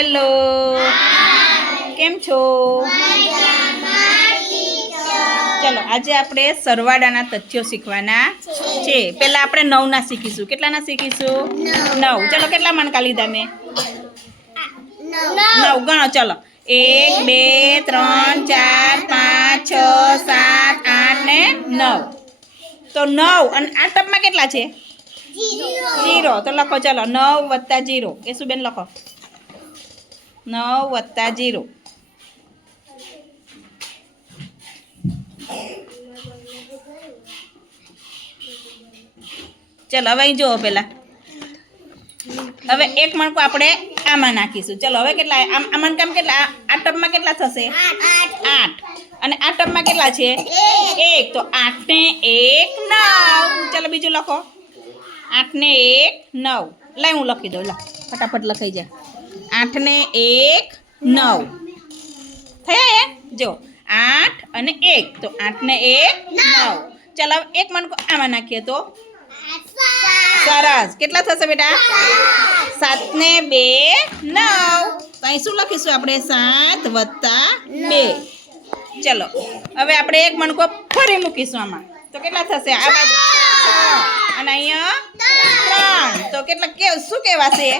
Hello. કેમ છો? ચલો આજે આપણે સરવાળાના તથ્યો શીખવાના છે. પહેલાં આપણે નવના શીખીશું. કેટલાના શીખીશું? નવ. ચલો કેટલા મણકા લીધા મેં? નવ. ગણો ચલો. એક બે ત્રણ ચાર પાંચ છ સાત આઠ ને નવ. તો નવ. અને આ ટપમાં કેટલા છે? જીરો. તો લખો ચલો. નવ વત્તા જીરો. એ શું બેન લખો? નવ વત્તા જીરો. ચલો, હવે અહીં જુઓ પેલા. હવે એક મણકો આપણે આમાં નાખીશું. ચલો, હવે કેટલા આ મણકામાં કેટલા? આ- ટપમાં કેટલા થશે? આઠ. અને આ ટબમાં કેટલા છે? એક. તો આઠ ને એક નવ. ચલો, બીજું લખો. આઠ ને એક નવ. લાય, હું લખી દઉં. લા, ફટાફટ લખાઈ જાય. આઠ ને એક નવ. થયા એ? જો, આઠ અને એક. તો આઠ ને એક નવ. ચાલો એક મણકો આમાં નાખીએ તો. સરસ. કેટલા થશે બેટા? સાત ને બે નવ. તો અહીં શું લખીશું આપણે? સાત વત્તા બે. ચલો, હવે આપણે એક મણકો ફરી મૂકીશું આમાં. તો કેટલા થશે? આ બાજુ. અને અહીંયા ત્રણ. તો કેટલા કે શું કહેવાશે?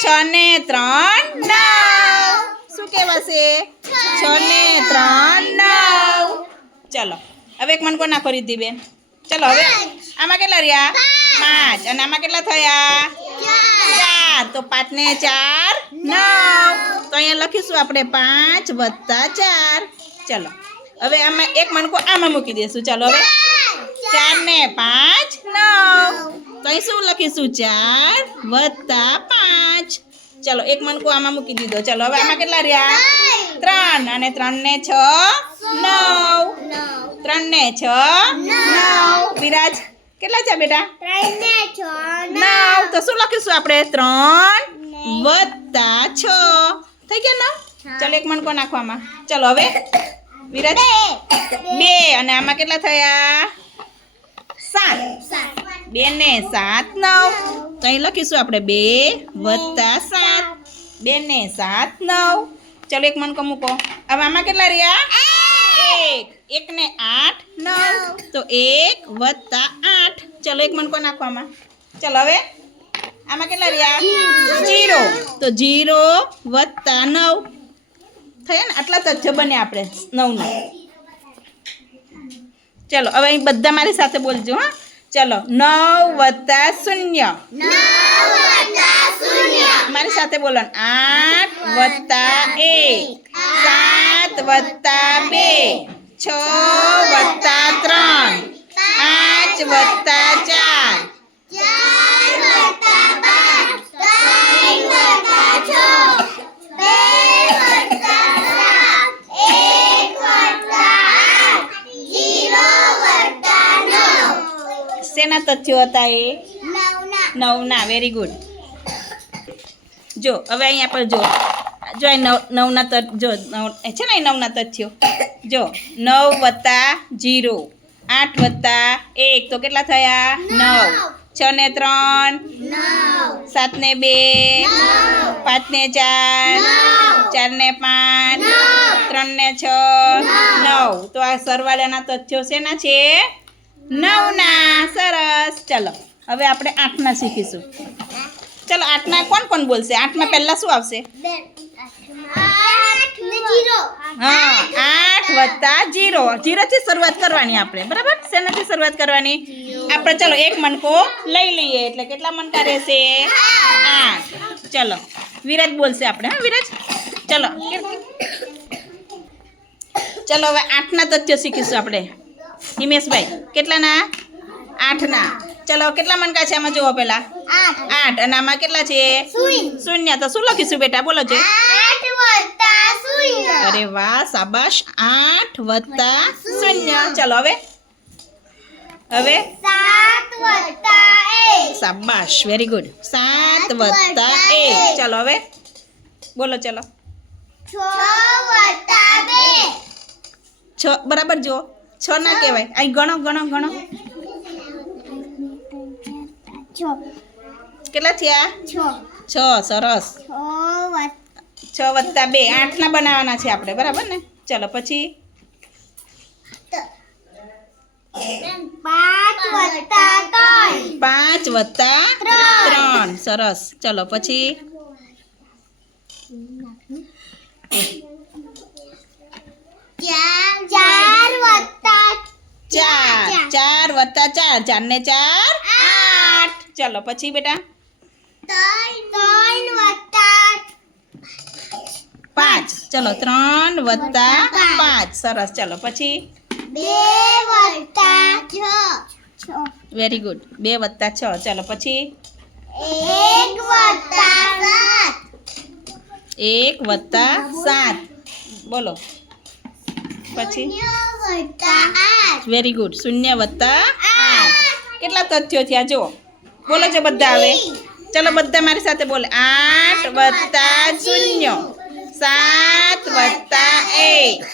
છ ને ત્રણ નવ. શું કહેવાશે છ? ને ત્રણ નવ. ચલો, હવે એક મણકો નાખો રીધી બેન? ચલો, હવે આમાં કેટલા રહ્યા? પાંચ. અને આમાં કેટલા થયા? ચાર. તો પાંચ ને ચાર નવ. તો અહીંયા લખીશું આપણે પાંચ વત્તા ચાર. ચલો, હવે આમાં એક મણકો આમાં મૂકી દઈશું ચાલો, હવે ચાર ને પાંચ નવ. તો અહીં શું લખીશું? ચાર વત્તા પાંચ. ચાલો એક મણકો આમાં મૂકી દીધો. ચાલો હવે આમાં કેટલા રહ્યા? ત્રણ. અને ત્રણ ને છ? નવ. ત્રણ ને છ? નવ. વિરાજ કેટલા છે બેટા? નવ. તો શું લખીશું આપણે? ત્રણ વત્તા છ. થઈ ગયા નવ? ચાલો એક મણકો નાખવામાં ચાલો હવે. વિરાજ બે. અને આમાં કેટલા થયા? સાત. બે ને સાત નવ. તો અહીં લખીશું આપણે બે વત્તા સાત. બે ને સાત નવ. ચલો એક મણકો મૂકો. હવે આમાં કેટલા રહ્યા? એક. એક ને આઠ નવ. તો એક વત્તા આઠ. ચલો એક મણકો નાખવામાં ચલો હવે. આમાં કેટલા રહ્યા? જીરો. તો જીરો વત્તા નવ. થયા ને? આટલા તથ્ય બને આપણે નવના. ચલો, હવે અહીં બધા મારી સાથે બોલજો, હા. ચલો, નવ વત્તા શૂન્ય. મારી સાથે બોલો આઠ વત્તા એક, સાત વત્તા બે, છ વત્તા ત્રણ પાંચ વત્તા ચાર તથ્યો હતા એ? નવના. વેરી ગુડ જો હવે અહીંયા પર જો. જો અહીં નવ નવના તથ જો નવ છે ને નવના તથ્યો જો નવ વત્તા જીરો આઠ વત્તા એક. તો કેટલા થયા? નવ. છ ને ત્રણ. સાત ને બે. પાંચ ને ચાર. ચાર ને પાંચ. ત્રણ ને છ. નવ. તો આ સરવાળાના તથ્યો શેના છે? નવના, સરસ. ચલો, હવે આપણે આઠના શીખીશું. ચલો, આઠના કોણ કોણ બોલશે? આઠમાં પહેલાં શું આવશે? હા, આઠ વત્તા જીરો. જીરોથી શરૂઆત કરવાની આપણે. બરાબર? શેનાથી શરૂઆત કરવાની? આપણે, ચલો, એક મણકો લઈ લઈએ. એટલે કેટલા મણકા રહેશે? આઠ. ચલો, વિરાજ બોલશે આપણે, હા, વિરાજ? ચલો ચલો, હવે આઠના તથ્યો શીખીશું આપણે. હિમેશભાઈ કેટલાના? આઠના. ચલો કેટલા મણકા છે આમાં જુઓ પેલા આઠ. અને આમાં કેટલા છે? શૂન્ય. તો શું લખીશું બેટા? બોલો છે અરે વાહ સાબાશ આઠ વત્તા શૂન્ય. ચલો હવે. હવે. સાબાશ વેરી ગુડ સાત વત્તા એક. ચલો હવે. બોલો ચલો. છ બરાબર જો છ ના કહેવાય. અહીં ગણો ગણો ગણો. કેટલા થયા? છ. સરસ. છ વત્તા બે. આઠના બનાવવાના છે આપણે બરાબર ને? ચલો પછી? પાંચ વત્તા ત્રણ. સરસ. ચલો પછી? ચાર ચાર વત્તા ચાર ચાર વત્તા ચાર ચાર ને ચાર આઠ ચલો પછી બેટા ત્રણ ત્રણ વત્તા પાંચ ચલો ત્રણ વત્તા પાંચ. પાંચ સરસ ચલો પછી બે વત્તા છ વેરી ગુડ બે વત્તા છ ચલો પછી એક વત્તા સાત એક વત્તા સાત બોલો પછી? વેરી ગુડ શૂન્ય વત્તા કેટલા તથ્યો થયા? જો બોલો છો બધા હવે. ચલો બધા મારી સાથે બોલે. આઠ વત્તા શૂન્ય. સાત વત્તા એક.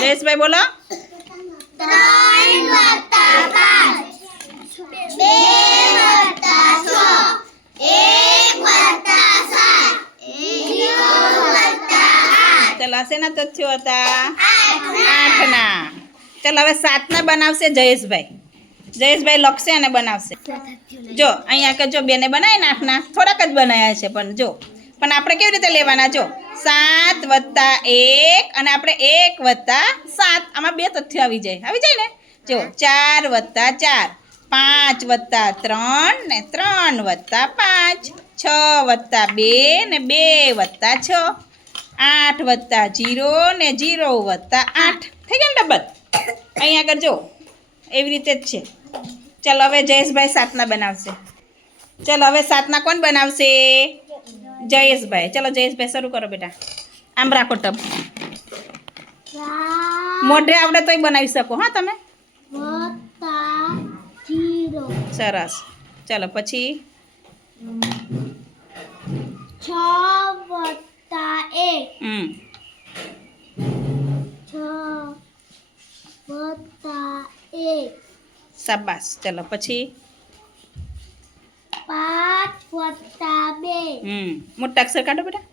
જયેશભાઈ બોલો. ત્રણ વત્તા પાંચ. બે વત્તા છ. આઠ શેના તથ્યો હતા? આઠ આઠના. ચાલો, હવે સાતના બનાવશે જયેશભાઈ. જયેશભાઈ લખશે અને બનાવશે. જો, અહીંયા કે જો બેને બનાવી નાખના થોડાક જ બનાવ્યા છે પણ જો. પણ આપણે કેવી રીતે લેવાના? જો, સાત વત્તા એક અને આપણે એક વત્તા સાત. આમાં બે તથ્યો આવી જાય. આવી જાય ને? જો, ચાર વત્તા ચાર. પાંચ વત્તા ત્રણ ને ત્રણ વત્તા પાંચ. છ વત્તા બે ને બે વત્તા છ. આઠ વત્તા જીરો ને જીરો વત્તા આઠ. થઈ ગયા ને ડબલ? અહીંયા આગળ જો એવી રીતે જ છે. ચાલો હવે જયેશભાઈ સાતના બનાવશે. ચાલો હવે સાતના કોણ બનાવશે? જયેશભાઈ. ચાલો જયેશભાઈ શરૂ કરો બેટા. આમ રાખો ટબ. મોઢે આવડે તોય બનાવી શકો હા તમે? સરસ. ચાલો પછી? છ એક હમ છ વત્તા એક શાબાશ ચલો પછી પાંચ વત્તા બે હમ મોટા અક્ષર કાઢો બેટા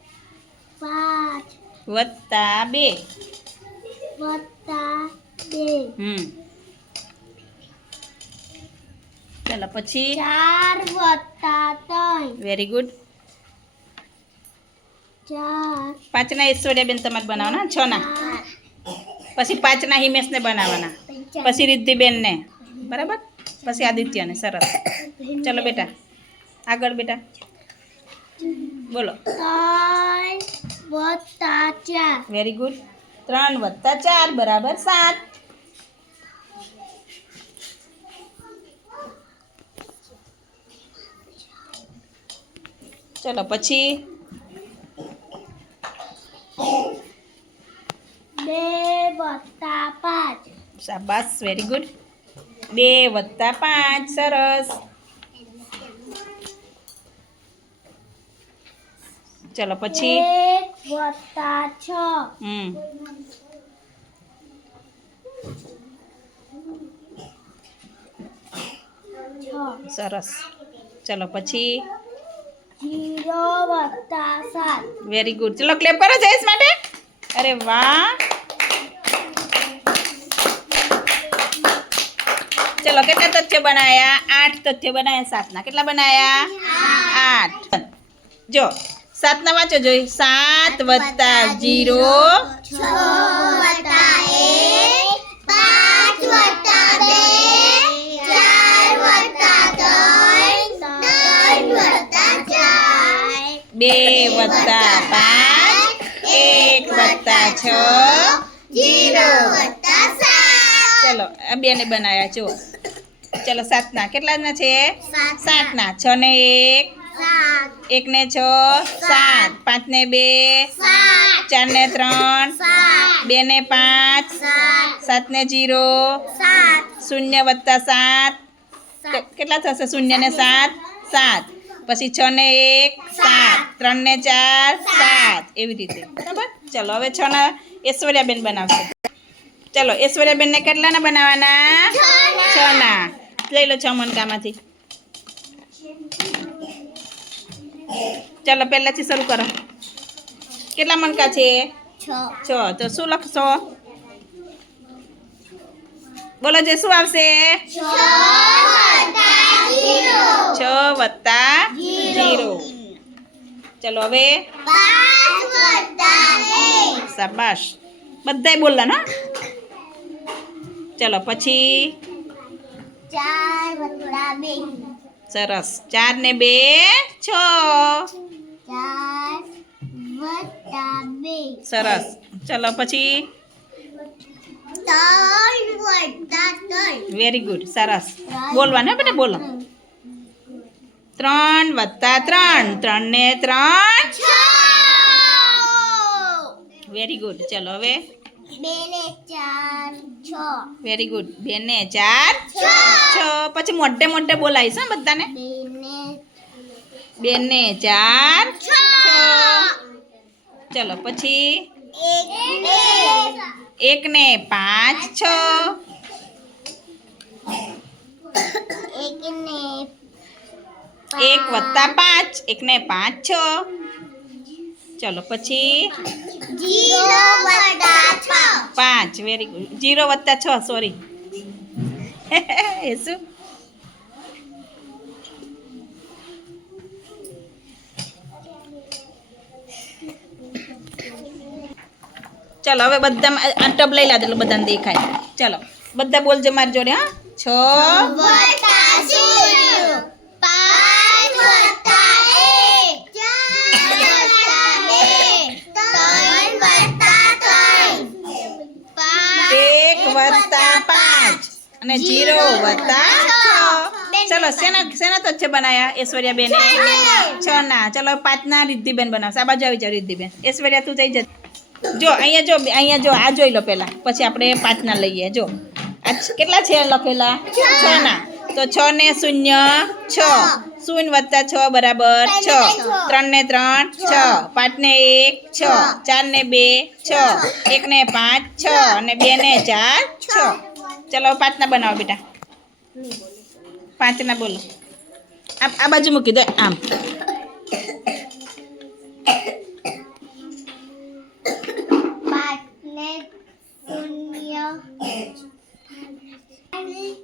પાંચ વત્તા બે વત્તા બે હમ ચલો પછી ચાર વત્તા ત્રણ વેરી ગુડ ચાર પાંચના ઐશ્વર્યાબેન તમારે બનાવવાના? છ ના પછી પાંચના હિમેશને બનાવવાના. પછી રિદ્ધિબેનને. બરાબર? પછી આદિત્યને. સરસ. ચલો બેટા. આગળ બેટા. બોલો. વેરી ગુડ ત્રણ વત્તા ચાર બરાબર સાત. ચલો પછી બે વત્તા પાંચ શાબાશ વેરી ગુડ બે વત્તા પાંચ સરસ ચલો પછી એક વત્તા છ હમ છ સરસ ચલો પછી જીરો વત્તા સાત. વેરી ગુડ ચલો ક્લેપ કરો જયેશ માટે. અરે વાહ. ચલો કેટલા તથ્ય બનાયા? આઠ તથ્ય બનાયા સાતના. કેટલા બનાયા? આઠ. જો સાતના વાંચો જોઈ. સાત વત્તા જીરો. છ વત્તા બે વત્તા પાંચ એક વત્તા છ જીરો વત્તા સાત. ચલો આ બેને બનાવ્યા જુઓ. ચલો સાતના. કેટલાના છે? સાતના. છ ને એક એક ને છ સાત. પાંચ ને બે ચાર ને ત્રણ બે ને પાંચ સાત. ને જીરો શૂન્ય વત્તા સાત. કેટલા થશે? શૂન્ય ને સાત? સાત. પછી છ ને એક સાત. ત્રણ ને ચાર સાત. એવી રીતે. બરાબર? ચલો હવે છ ના ઐશ્વર્યાબેન બનાવશે. ચલો ઐશ્વર્યાબેનને કેટલાના બનાવવાના છ ના. લઈ લો છ મણકામાંથી. ચલો પહેલાંથી શરૂ કરો. કેટલા મણકા છે? છ. છ. તો શું લખશો? બોલો જે શું આવશે? છ વત્તા જીરો ચલો હવે શાબાશ. બધાય બોલલા ના? ચલો પછી. સરસ. ચાર ને બે છ. સરસ. ચલો પછી. વેરી ગુડ સરસ. બોલવાનું બેટા બોલો. ત્રણ વત્તા ત્રણ. ત્રણ. ને ત્રણ વેરી ગુડ ચલો હવે. વેરી ગુડ બે ને ચાર છ. પછી મોટે મોટે બોલાવીશ હા બધાને. બે ને ચાર છ. ચલો પછી. એક ને એક ને પાંચ છ. એક ને એક વત્તા પાંચ એક ને પાંચ છ ચલો પછી જીરો વત્તા છ પાંચ વેરી ગુડ જીરો વત્તા છ સોરી એ શું ચલો હવે બધા આ ટબ લઈ લાદે એટલે બધાને દેખાય ચલો બધા બોલજો મારી જોડે હા છ અને જીરો વત્તા છ. ચલો શેના સેના તો છે બનાયા ઐશ્વર્યા બેન. છ ના ચલો પાંચ ના રિદ્ધિબેન બનાવશે. આ બાજુ આવી જાવ રિદ્ધિબેન. ઐશ્વર્યા તું જઈ જ. જો અહીંયા જો અહીંયા જો આ જોઈ લો પહેલા. પછી આપણે પાંચ ના લઈએ. જો. આ કેટલા છે લખેલા? છ. ના તો છ ને શૂન્ય છ. શૂન્ય વત્તા છ બરાબર છ. ત્રણ. ને ત્રણ છ. પાંચ ને એક છ. ચાર ને બે છ. એક ને પાંચ છ. અને બે ને ચાર છ. ચલો પાંચ ના બનાવો બેટા. પાંચ ના બોલો. આ બાજુ મૂકી દો આમ.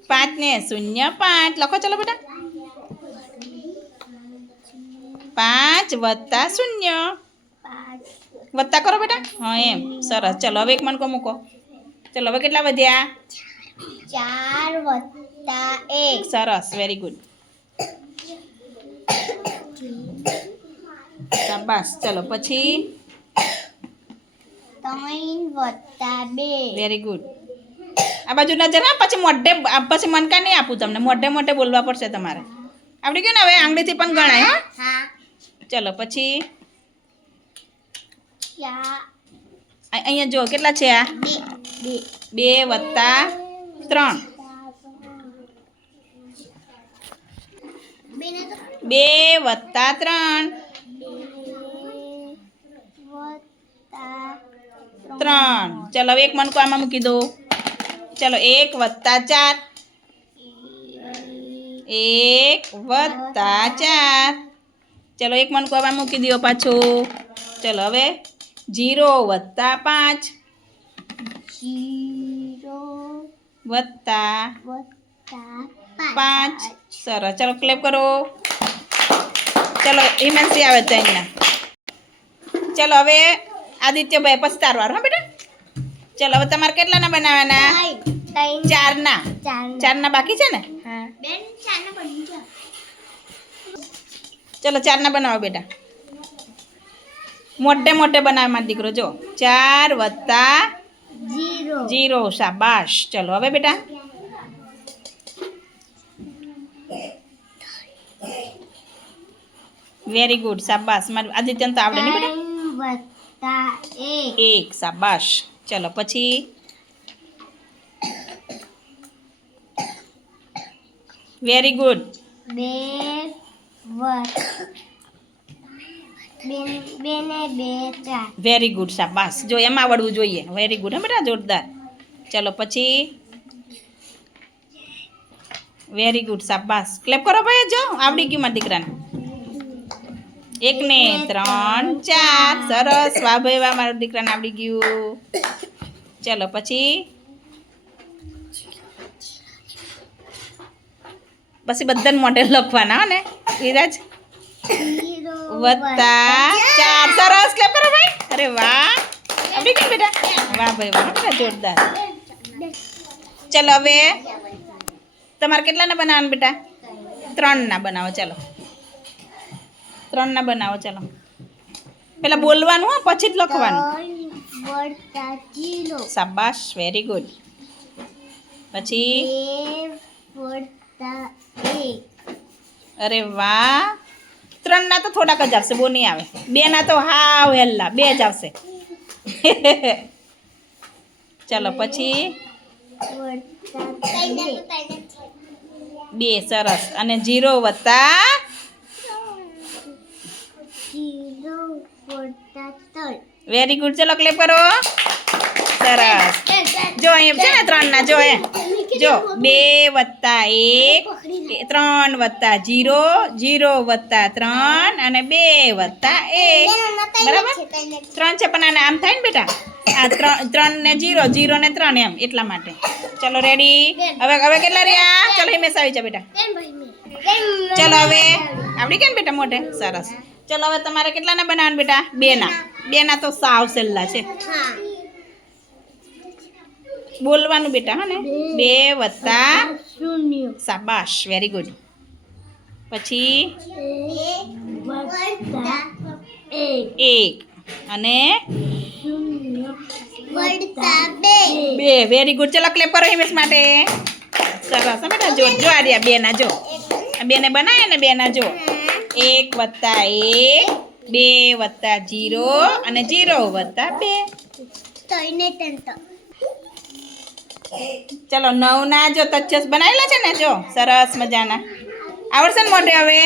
પાંચ ને શૂન્ય પાંચ. લખો ચલો બેટા. પાંચ વત્તા શૂન્ય. વત્તા કરો બેટા. હા એમ. સરસ. ચલો હવે એક મણકો મૂકો. ચલો હવે કેટલા વધ્યા? ચાર વત્તા એક. સરસ. વેરી ગુડ શાબાશ. ચલો પછી? ત્રણ વત્તા બે. વેરી ગુડ આ બાજુ નજર હા પછી મોઢે પછી મનકા નહીં આપું તમને. મોઢે મોઢે બોલવા પડશે તમારે. આવડી ગયું ને હવે? આંગળીથી પણ ગણાય હા. ચલો પછી? અહીંયા જો કેટલા છે આ? બે. વત્તા ત્રણ. બે વત્તા ત્રણ. ત્રણ. ચલો એક મણકો આમાં મૂકી દો. ચલો એક વત્તા ચાર. એક વત્તા ચાર. ચલો એક મણકો આમાં મૂકી દો પાછું ચલો હવે જીરો વત્તા પાંચ જીરો વત્તા વત્તા પાંચ સરસ ચલો ક્લેપ કરો ચલો હિમાંશી આવે તો એમના ચલો હવે આદિત્યભાઈ પછી તારો વારો હા બેટા ચલો હવે તમારે કેટલાના બનાવવાના ત્રણ ચારના ચાર ચારના બાકી છે ને હા બેન ચાર ના બની ગયા ચલો ચારના બનાવો બેટા. મોટે મોટે બનાવે મારો દીકરો જો. ચાર વત્તા જીરો. સાબાશ શાબાશ. ચલો હવે બેટા. વેરી ગુડ શાબાશ. મારું આદિત્યને તો આવડે નહીં બેટા. એક. સાબાશ શાબાશ. ચલો પછી. વેરી ગુડ બે. ને ચાર વેરી ગુડ શાબાશ. જો એમાં આવડવું જોઈએ. વેરી ગુડ હે બેટા જોરદાર. ચલો પછી? વેરી ગુડ શાબાશ. ક્લેપ કરો ભાઈ જો આવડી ગયું મારા દીકરાને. એક ને ત્રણ ચાર. સરસ વાહ ભાઈ વાહ મારા દીકરાને આવડી ગયું. ચલો પછી? પછી બધાને મોઢે લખવાના હો ને. જીરો વત્તા ચાર. સરસ ક્લેપ કરો ભાઈ. અરે વાહ. આવડી ગયું બેટા. વાહ ભાઈ, વાહ. બેટા જોરદાર. ચલો હવે તમારે કેટલાના બનાવવાનું બેટા? ત્રણના બનાવો, ચાલો. ત્રણના બનાવો, ચાલો. પેલા બોલવાનું, હો, પછી જ લખવાનું. સાબાશ વેરી ગુડ પછી? એક. અરે વાહ. ત્રણના તો થોડાક જ આવશે, બહુ નહીં આવે. બેના તો હાવ હેલ્લા, બે જ આવશે. ચાલો પછી? બે, સરસ. અને જીરો વત્તા? વેરી ગુડ ચલો ક્લેપ કરો. સરસ. જો અહીંયા છે ને ત્રણના, જો એ જો બે વત્તા એક ત્રણ વત્તા જીરો જીરો વત્તા ત્રણ અને બે વત્તા એક. બરાબર? ત્રણ છે પણ આને આમ થાય ને બેટા? આ ત્રણ ત્રણ ને જીરો જીરો ને ત્રણ એમ એટલા માટે. ચલો રેડી હવે હવે કેટલા રહ્યા? ચલો હિમેશ આવી જા બેટા. ચલો હવે. આવડી ને બેટા મોઢે? સરસ. ચલો હવે તમારે કેટલાના બનાવવાનું બેટા? બેના. બેના તો સાવ સહેલા છે. હા. બોલવાનું બેટા હા ને? બે વત્તા શૂન્ય. સાબાશ વેરી ગુડ પછી? એક. અને? બે. વેરી ગુડ ચલો ક્લેપ કરો હિમેશ માટે. સરસ બેટા જો જો આર્યા બે બેના જો. આ બેને બનાવ્યા ને બેના જો. એક વત્તા એક બે વત્તા જીરો અને જીરો વત્તા બે. ને તંત ચલો નવના જો તચ્છસ બનાવેલા છે ને જો સરસ મજાના. આવડશે ને મોઢે હવે?